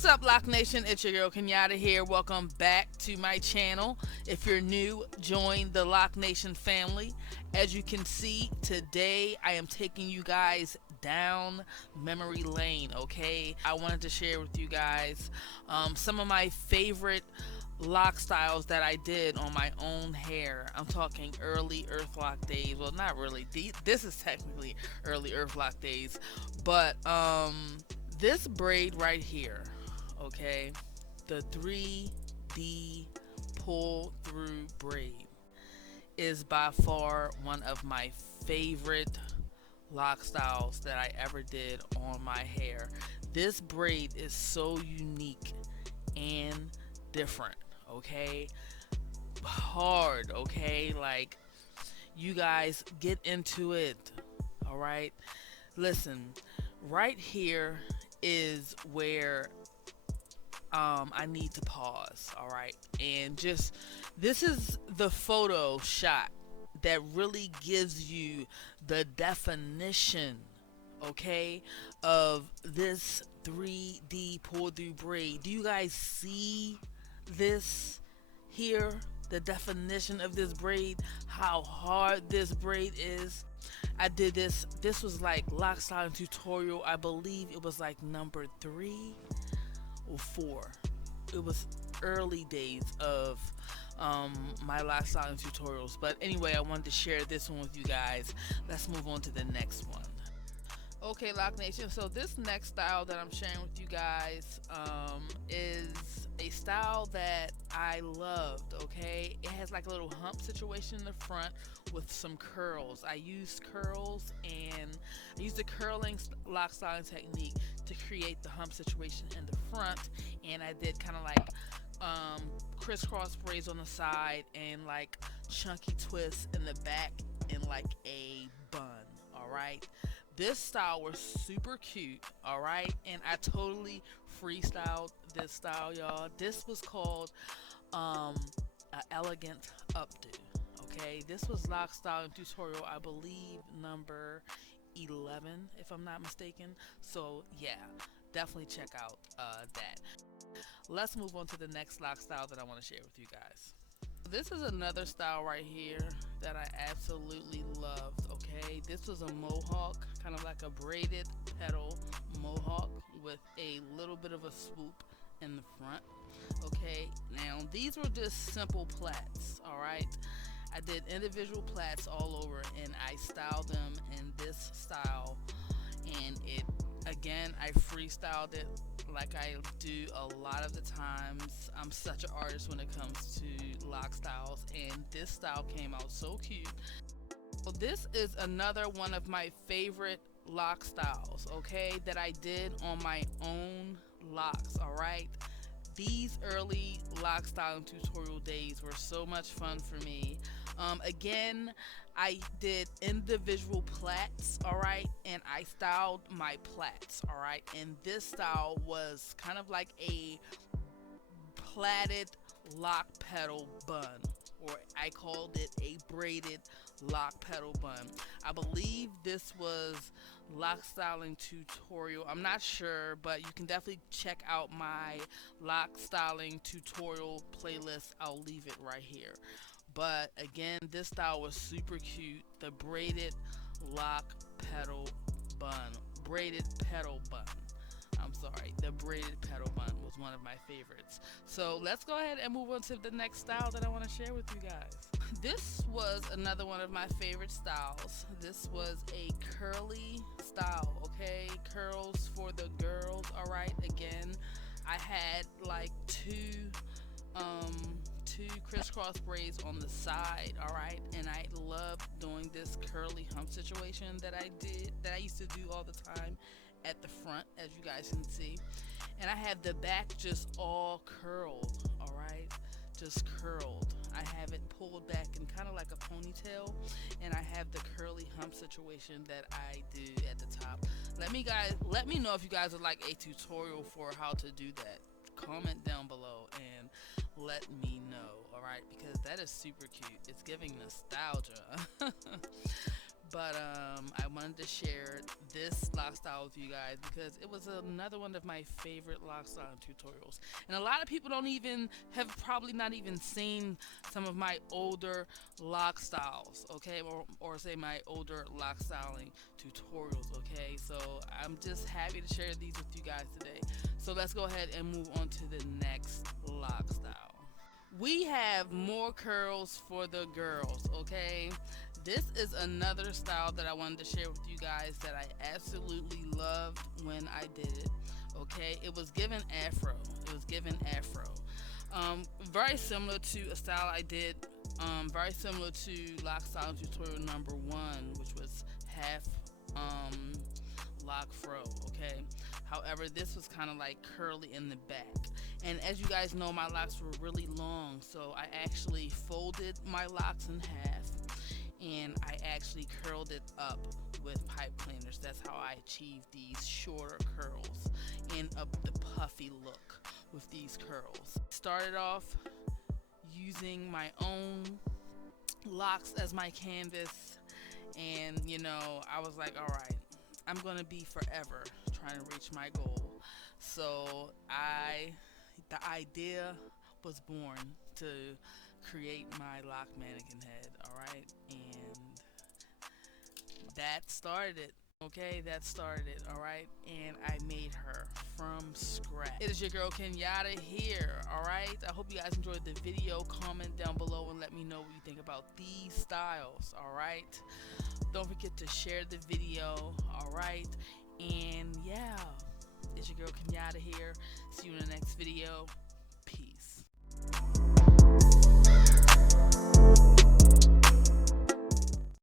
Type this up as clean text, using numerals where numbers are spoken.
What's up, Loc Nation? It's your girl Kenyata here. Welcome back to my channel. If you're new, join the Loc Nation family. As you can see, today I am taking you guys down memory lane, okay? I wanted to share with you guys some of my favorite lock styles that I did on my own hair. I'm talking early Earth Lock days. Well, not really. This is technically early Earth Lock days, but this braid right here, okay, the 3D pull through braid is by far one of my favorite lock styles that I ever did on my hair. This braid is so unique and different, okay? Hard, okay? Like, you guys get into it, all right? Listen, right here is where I need to pause, all right? And just, this is the photo shot that really gives you the definition, okay, of this 3D pull through braid. Do you guys see this here? The definition of this braid, how hard this braid is. I did this was like lock styling tutorial, I believe it was like number 3 or 4. It was early days of my lock styling tutorials, but anyway, I wanted to share this one with you guys. Let's move on to the next one. Okay, Loc Nation, so this next style that I'm sharing with you guys is a style that I loved, okay? It has like a little hump situation in the front with some curls. I used curls and I used the curling lock styling technique to create the hump situation in the front, and I did kind of like crisscross braids on the side and like chunky twists in the back in like a bun, all right? This style was super cute, all right? And I totally freestyled this style, y'all. This was called an elegant updo, okay? This was lock styling tutorial, I believe number 11, if I'm not mistaken. So yeah, definitely check out that. Let's move on to the next lock style that I want to share with you guys. This is another style right here that I absolutely loved, okay? This was a mohawk, kind of like a braided petal mohawk with a little bit of a swoop in the front, okay? Now, these were just simple plaits, all right? I did individual plaits all over and I styled them in this style, and it, again, I freestyled it like I do a lot of the times. I'm such an artist when it comes to lock styles, and this style came out so cute. So this is another one of my favorite lock styles, okay, that I did on my own locks, all right? These early lock styling tutorial days were so much fun for me. Again, I did individual plaits, all right, and I styled my plaits, all right, and this style was kind of like a plaited lock petal bun, or I called it a braided lock petal bun. I believe this was lock styling tutorial, I'm not sure, but you can definitely check out my lock styling tutorial playlist. I'll leave it right here. But again, this style was super cute. The braided lock petal bun, braided petal bun, I'm sorry, the braided petal bun was one of my favorites. So let's go ahead and move on to the next style that I want to share with you guys. This was another one of my favorite styles. This was a curly style, okay? Curls for the girls, all right? Again, I had like two crisscross braids on the side, all right, and I love doing this curly hump situation that I used to do all the time at the front, as you guys can see. And I have the back just all curled, all right, just curled. I have it pulled back in kind of like a ponytail, and I have the curly hump situation that I do at the top. Let me know if you guys would like a tutorial for how to do that. Comment down below and let me know, all right, because that is super cute. It's giving nostalgia. But I wanted to share this lock style with you guys because it was another one of my favorite lock styling tutorials. And a lot of people don't even have probably not even seen some of my older lock styles, okay, or say my older lock styling tutorials, okay. So I'm just happy to share these with you guys today. So let's go ahead and move on to the next lock style. We have more curls for the girls, okay? This is another style that I wanted to share with you guys that I absolutely loved when I did it, okay? It was given afro. It was given afro. Very similar to a style I did, very similar to lock style tutorial number 1, which was half lock fro, okay. However, this was kind of like curly in the back, and as you guys know, my locks were really long, so I actually folded my locks in half and I actually curled it up with pipe cleaners. That's how I achieved these shorter curls and the puffy look with these curls. Started off using my own locks as my canvas, and you know, I was like, all right, I'm gonna be forever trying to reach my goal. So the idea was born to create my lock mannequin head, all right, and that started it. Okay, that started it, alright? And I made her from scratch. It is your girl Kenyata here, alright? I hope you guys enjoyed the video. Comment down below and let me know what you think about these styles, alright? Don't forget to share the video, alright? And yeah, it's your girl Kenyata here. See you in the next video.